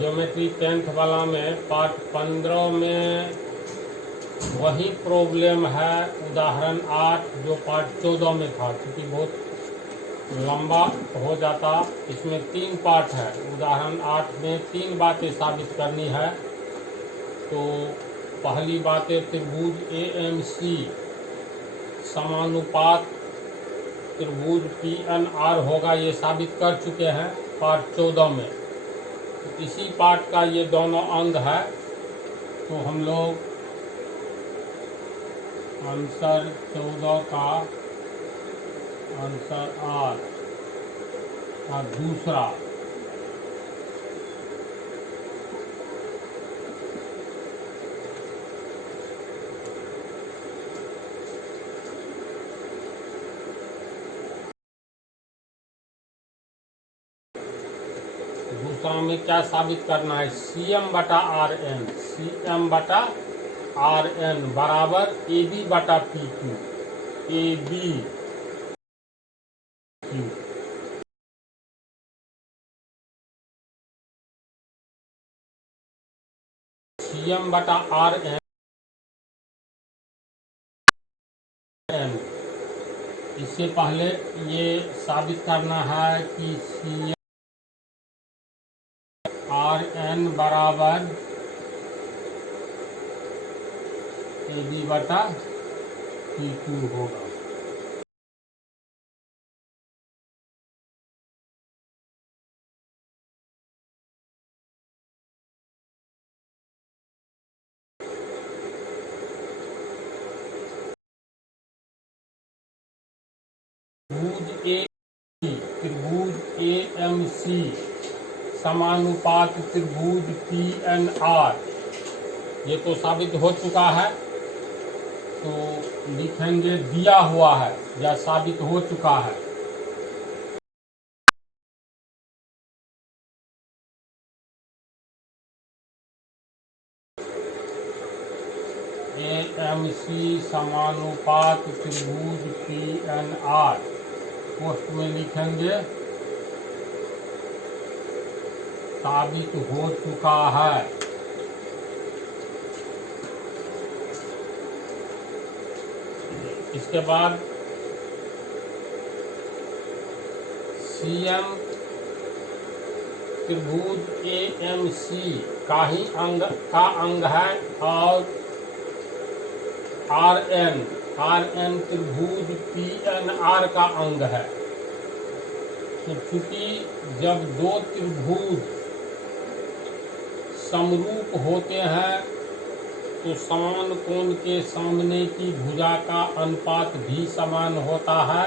Geometry 10th वाला में part 15 में वही प्रॉब्लम है उदाहरण 8 जो पार्ट 14 में था, क्योंकि बहुत लंबा हो जाता। इसमें 3 पार्ट है। उदाहरण 8 में 3 बातें साबित करनी है। तो पहली बात है त्रिभुज AMC समानुपात त्रिभुज PNR होगा, ये साबित कर चुके हैं पार्ट 14 में। तो इसी पार्ट का ये दोनों अंग है। तो हम लोग आंसर 14 का आंसर R का दूसरा में क्या साबित करना है? CM/RN, CM/RN बराबर AB/PQ, AB CM/RN। इससे पहले ये साबित करना है कि CM/RN बराबर AB/PQ होगा। त्रिभुज AMC समानुपात त्रिभुज PNR, ये तो साबित हो चुका है। तो लिखेंगे दिया हुआ है या साबित हो चुका है। AMC समानुपात त्रिभुज PNR पोस्ट में लिखेंगे साबित हो चुका है। इसके बाद CM त्रिभुज AMC का ही अंग है और RN त्रिभुज PNR का अंग है। तो चूंकि जब दो त्रिभुज समरूप होते हैं तो समान कोण के सामने की भुजा का अनुपात भी समान होता है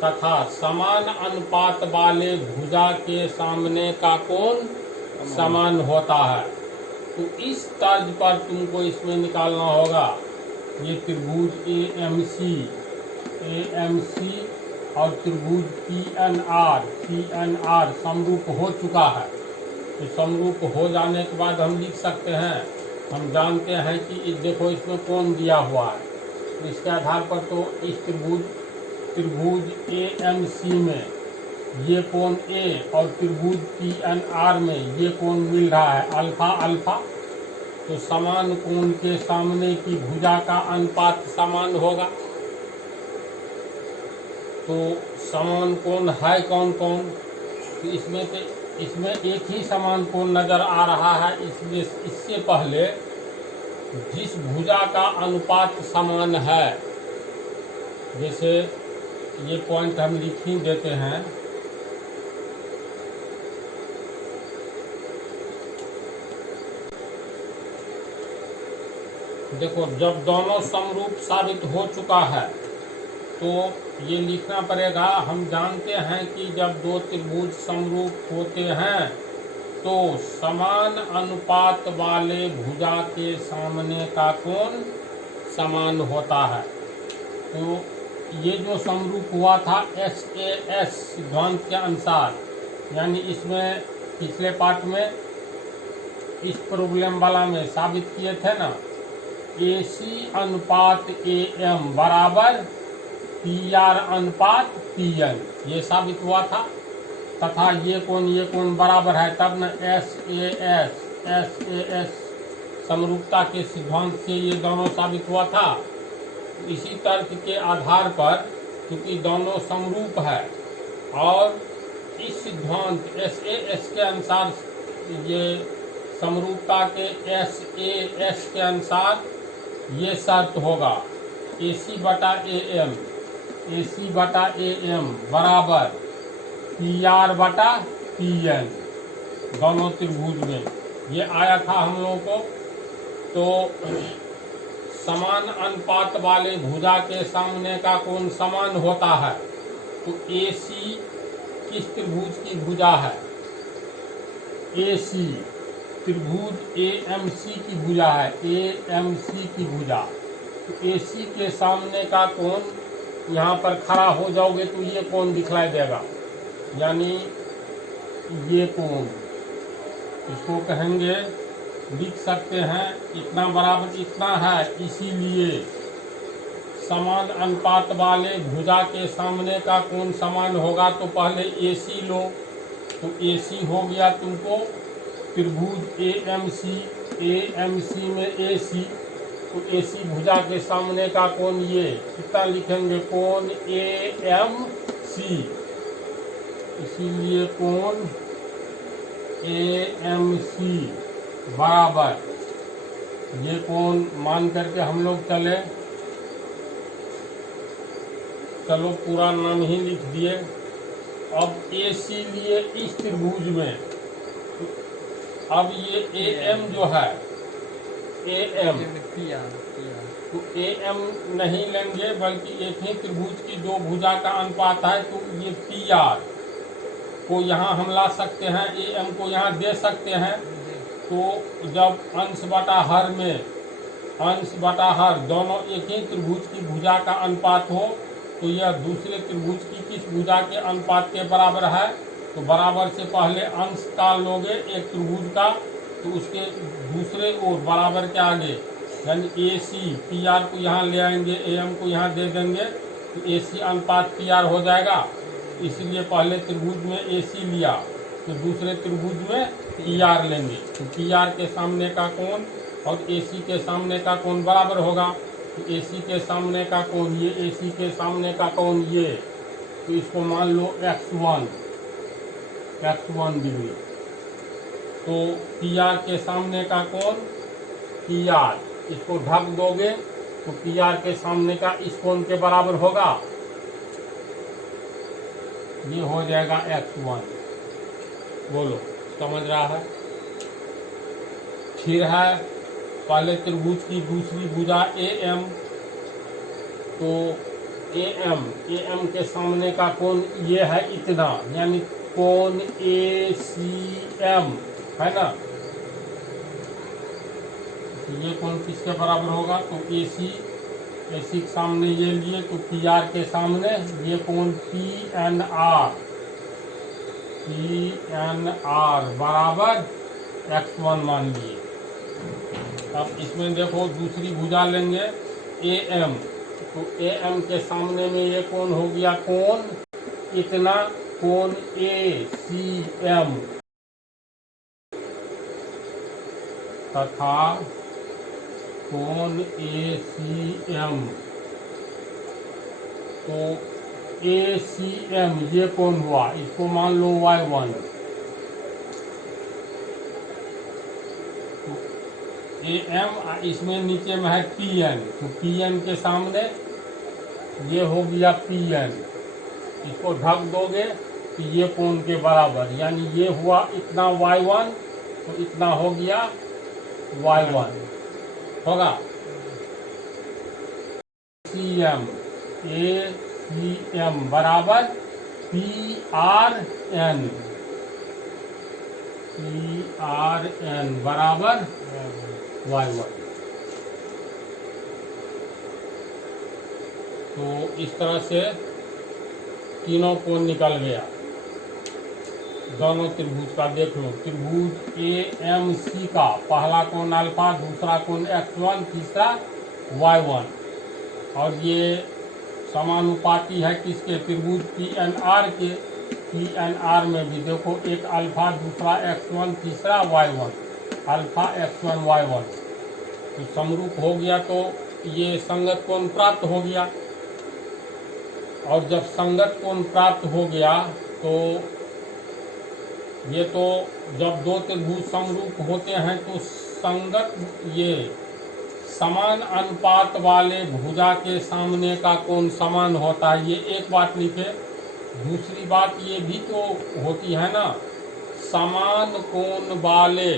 तथा समान अनुपात वाले भुजा के सामने का कोण समान होता है। तो इस तर्ज पर तुमको इसमें निकालना होगा। ये त्रिभुज AMC और त्रिभुज PNR समरूप हो चुका है। तो समरूप हो जाने के बाद हम लिख सकते हैं, हम जानते हैं कि देखो इसमें कोण दिया हुआ है। तो इसके आधार पर तो इस त्रिभुज AMC में ये कोण A और त्रिभुज PNR में ये कोण मिल रहा है अल्फा। तो समान कोण के सामने की भुजा का अनुपात समान होगा। तो समान कोण है कौन? तो इसमें एक ही समान कोण नजर आ रहा है। इसलिए इससे पहले जिस भुजा का अनुपात समान है, जैसे ये पॉइंट हम लिख ही देते हैं। देखो, जब दोनों समरूप साबित हो चुका है तो ये लिखना पड़ेगा। हम जानते हैं कि जब दो त्रिभुज समरूप होते हैं तो समान अनुपात वाले भुजा के सामने का कोण समान होता है। तो ये जो समरूप हुआ था SAS सिद्धांत के अनुसार, यानी इसमें पिछले पार्ट में इस प्रॉब्लम वाला में साबित किए थे ना, AC अनुपात AM बराबर PR अनुपात PN, ये साबित हुआ था। तथा ये कोण बराबर है, तब न एस समरूपता के सिद्धांत से ये दोनों साबित हुआ था। इसी तर्क के आधार पर क्योंकि दोनों समरूप है और इस सिद्धांत एस के अनुसार ये समरूपता के एस के अनुसार ये शर्त होगा AC बटा AM बराबर PR बटा PN दोनों त्रिभुज में ये आया था हम लोगों को। तो समान अनुपात वाले भुजा के सामने का कोण समान होता है। तो AC किस त्रिभुज की भुजा है? AC त्रिभुज AMC की भुजा है, AMC की भुजा। तो AC के सामने का कोण यहाँ पर खड़ा हो जाओगे तो ये कोण दिखलाई देगा, यानी ये कोण, इसको कहेंगे, लिख सकते हैं इतना बराबर इतना है। इसीलिए समान अनुपात वाले भुजा के सामने का कोण समान होगा। तो पहले AC लो, तो AC हो गया तुमको त्रिभुज AMC में AC, तो AC भुजा के सामने का कोण ये कितना लिखेंगे, कोण AMC। इसीलिए कोण AMC बराबर ये कोण मान करके हम लोग चले, चलो पूरा नाम ही लिख दिए। अब AC लिए इस त्रिभुज में, अब ये AM जो है AM, तो AM नहीं लेंगे बल्कि एक ही त्रिभुज की दो भुजा का अनुपात है। तो ये PR को यहाँ हम ला सकते हैं, AM को यहाँ दे सकते हैं। तो जब अंश बटा हर में अंश बटा हर दोनों एक ही त्रिभुज की भुजा का अनुपात हो तो यह दूसरे त्रिभुज की किस भुजा के अनुपात के बराबर है? तो बराबर से पहले अंश का लोगे एक त्रिभुज का, तो उसके दूसरे ओर बराबर के आगे यानी AC PR को यहाँ ले आएंगे, AM को यहाँ दे देंगे, तो AC अनुपात PR हो जाएगा। इसलिए पहले त्रिभुज में AC लिया तो दूसरे त्रिभुज में PR लेंगे। तो PR के सामने का कोण और AC के सामने का कोण बराबर होगा। तो AC के सामने का कोण ये, AC के सामने का कोण ये, तो इसको मान लो x1 डिग्री। तो PR के सामने का कोण PR, इसको ढक दोगे तो PR के सामने का इस कोण के बराबर होगा, ये हो जाएगा x1। बोलो समझ रहा है? फिर है पहले त्रिभुज की दूसरी भुजा AM, तो AM के सामने का कोण ये है इतना, यानी कोण ACM है ना। ये कोण किसके बराबर होगा? तो AC के सामने ये लिए तो PR के सामने ये कोण PNR बराबर x1 मान लिए। अब इसमें देखो दूसरी भुजा लेंगे AM, तो AM के सामने में ये कोण हो गया कोण इतना, कोण ACM तथा कोण ACM। तो ACM ये कोण हुआ, इसको मान लो y1। AM इसमें नीचे में है PN, तो PN के सामने ये हो गया PN, इसको ढक दोगे तो ये कोण के बराबर, यानी ये हुआ इतना y1, तो इतना हो गया y1 होगा। ACM बराबर PRN बराबर y1। तो इस तरह से तीनों कोण निकल गया दोनों त्रिभुज का। देख लो त्रिभुज AMC का पहला कोण अल्फा, दूसरा कोण x1, तीसरा y1, और ये समानुपाती है किसके? त्रिभुज PNR के। पी एन आर में भी देखो, एक अल्फा, दूसरा x1, तीसरा y1, अल्फा x1 y1, तो समरूप हो गया तो ये संगत कोण प्राप्त हो गया। और जब संगत कोण प्राप्त हो गया तो ये तो जब दो त्रिभुज समरूप होते हैं तो संगत ये समान अनुपात वाले भुजा के सामने का कोण समान होता है, ये एक बात लिखे। दूसरी बात ये भी तो होती है ना, समान कोण वाले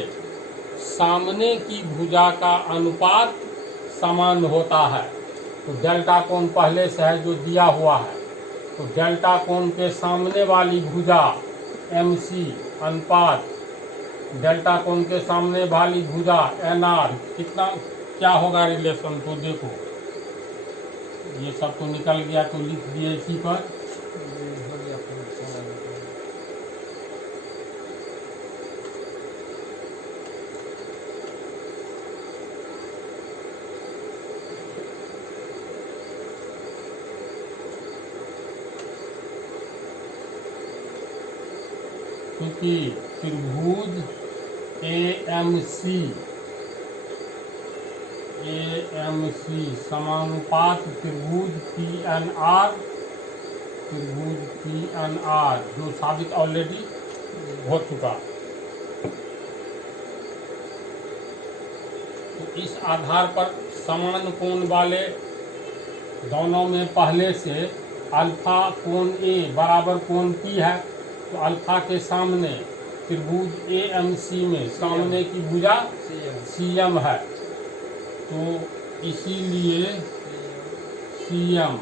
सामने की भुजा का अनुपात समान होता है। तो डेल्टा कोण पहले से है जो दिया हुआ है, तो डेल्टा कोण के सामने वाली भुजा MC अनुपात डेल्टा कोण के सामने वाली भुजा NR, कितना क्या होगा रिलेशन, तो देखो ये सब तो निकल गया, तो लिख दिए इसी पर। क्योंकि त्रिभुज AMC समानुपात त्रिभुज PNR जो साबित ऑलरेडी हो चुका। तो इस आधार पर समान कोण वाले दोनों में पहले से अल्फा कोण A बराबर कोण P है, तो अल्फा के सामने त्रिभुज AMC में सामने की भुजा CM है, तो इसीलिए CM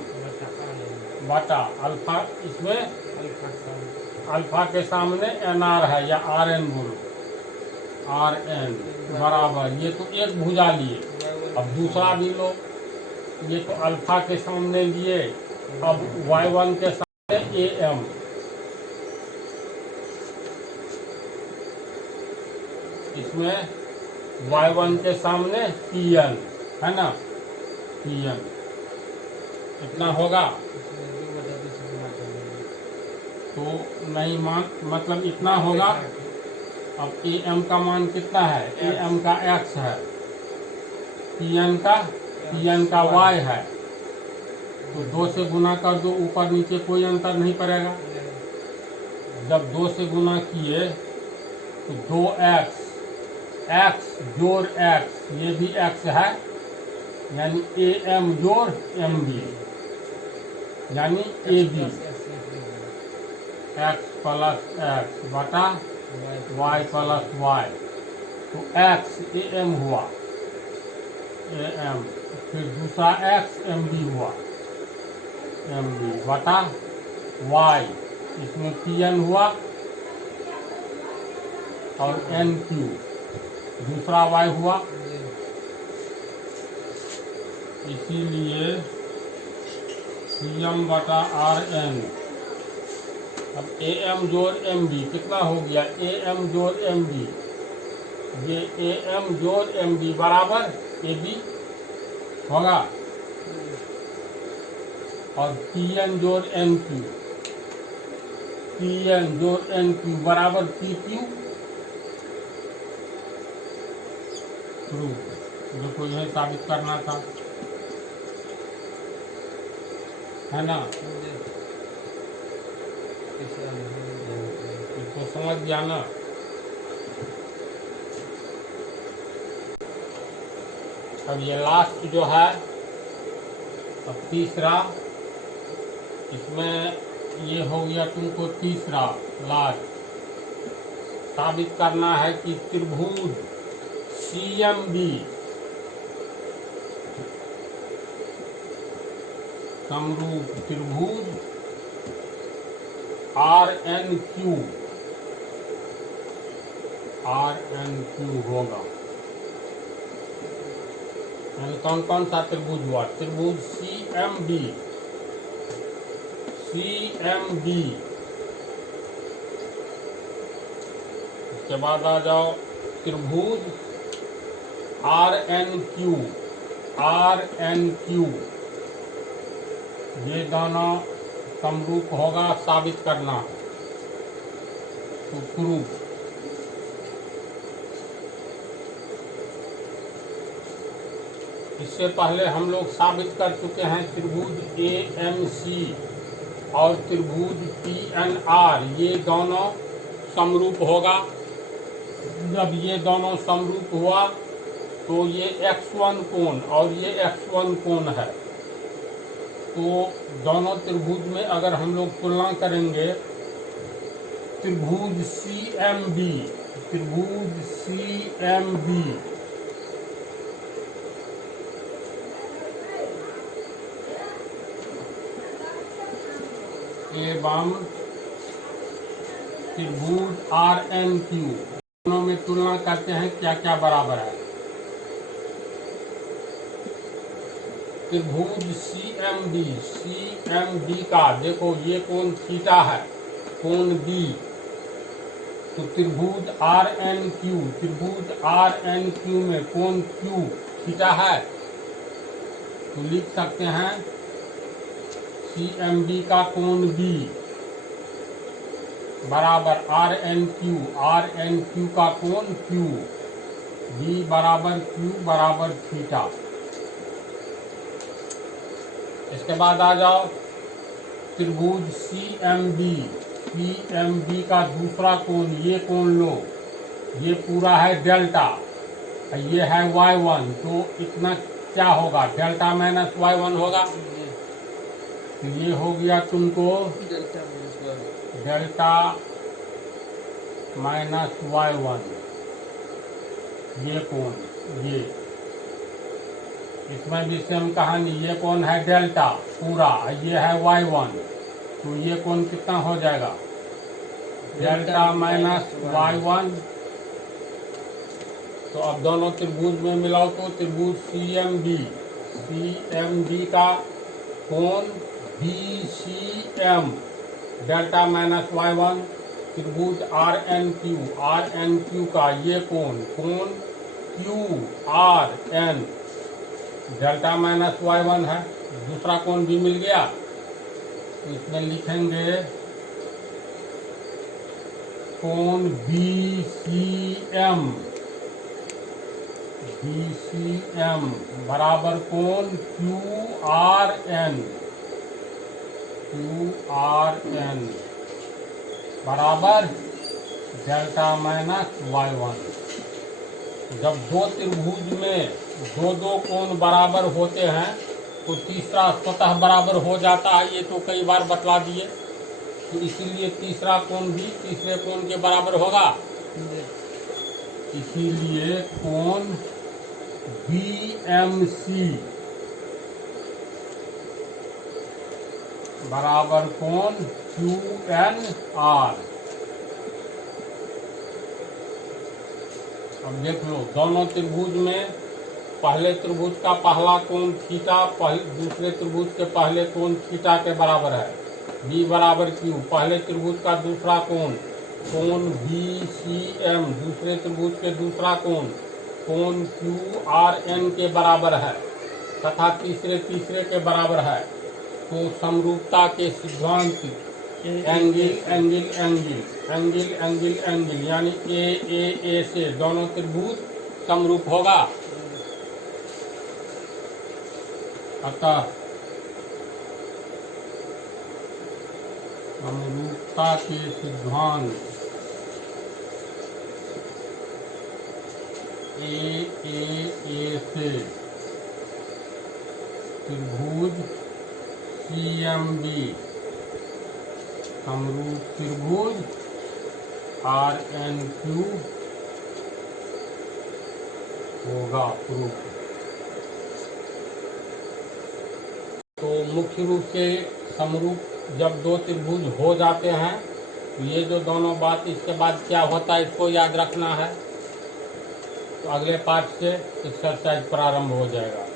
बटा अल्फा, इसमें अल्फा के सामने NR है या RN बोलो, RN बराबर, ये तो एक भुजा लिए। अब दूसरा भी लो, ये तो अल्फा के सामने लिए, अब Y1 के सामने AM, इसमें Y1 के सामने PN है ना, PN इतना होगा तो नहीं मतलब इतना होगा। अब AM का मान कितना है, AM का X है, PN का Y है, तो 2 से गुना कर दो, ऊपर नीचे कोई अंतर नहीं पड़ेगा। जब 2 से गुना किए तो 2x, x जोड़ x, ये भी x है, यानी AM जोड़ MB यानी AB, x प्लस x बटा y प्लस y, तो x AM हुआ, AM, फिर दूसरा x MB हुआ, MB बटा y, इसमें PN हुआ और NQ, दूसरा y हुआ, इसीलिए CM बटा RN। अब AM जोड़ MB कितना हो गया, AM जोड़ MB, ये AM जोड़ MB बराबर AB होगा, और PN जोड़ NQ, PN जोड़ NQ बराबर PQ। देखो यह साबित करना था, है ना, इसको समझ गया ना। अब ये लास्ट जो है, अब तीसरा, इसमें ये हो गया तुमको तीसरा लास्ट, साबित करना है कि त्रिभुज CMB समरूप त्रिभुज RNQ होगा। कौन कौन सा त्रिभुज हुआ, त्रिभुज CMB, उसके बाद आ जाओ त्रिभुज RNQ, ये दोनों समरूप होगा, साबित करना। तो प्रूफ। इससे पहले हम लोग साबित कर चुके हैं त्रिभुज AMC और त्रिभुज PNR ये दोनों समरूप होगा। जब ये दोनों समरूप हुआ तो ये X1 कोण और ये X1 कोण है। तो दोनों त्रिभुज में अगर हम लोग तुलना करेंगे, त्रिभुज CMB एवं त्रिभुज RNQ दोनों में तुलना करते हैं क्या क्या बराबर है। त्रिभुज CMB का देखो ये कोण थीटा है, कोण B। तो त्रिभुज RNQ में कोण Q थीटा है। तो लिख सकते हैं CMB का कोण B बराबर RNQ का कोण Q, B बराबर Q बराबर थीटा। इसके बाद आ जाओ त्रिभुज CMB का दूसरा कोण, ये कोण लो, ये पूरा है डेल्टा, ये है Y1। तो इतना क्या होगा, डेल्टा माइनस Y1 होगा। तो ये हो गया तुमको डेल्टा माइनस Y1, ये कोण, ये इसमें भी सेम कहानी, ये कोण है डेल्टा पूरा, ये है Y1। तो ये कोण कितना हो जाएगा, डेल्टा माइनस Y1। तो अब दोनों त्रिभुज में मिलाओ तो त्रिभुज CMB का कोण BCM डेल्टा माइनस Y1। त्रिभुज RNQ का ये कोण QRN डेल्टा माइनस Y1 है। दूसरा कोण भी मिल गया। तो इसमें लिखेंगे कोण BCM बराबर कोण QRN बराबर डेल्टा माइनस Y1। जब दो त्रिभुज में दो कोण बराबर होते हैं तो तीसरा स्वतः बराबर हो जाता है, ये तो कई बार बतला दिए। तो इसीलिए तीसरा कोण भी तीसरे कोण के बराबर होगा। इसीलिए कोण BMC बराबर कोण QNR। अब देख लो दोनों त्रिभुज में पहले त्रिभुज का पहला कोण थीटा दूसरे त्रिभुज के पहले कोण थीटा के बराबर है। B बराबर Q पहले त्रिभुज का दूसरा कोण BCM दूसरे त्रिभुज के दूसरा कोण QRN के बराबर है तथा तीसरे के बराबर है। तो समरूपता के सिद्धांत एंगल यानी A से दोनों त्रिभुज समरूप होगा। अतः समरूपता के सिद्धांत A से त्रिभुज CMB समरूप त्रिभुज RNQ होगा प्रूफ। तो मुख्य रूप से समरूप जब दो त्रिभुज हो जाते हैं तो ये जो दोनों बात, इसके बाद क्या होता है इसको याद रखना है। तो अगले पार्ट से एक्सरसाइज प्रारंभ हो जाएगा।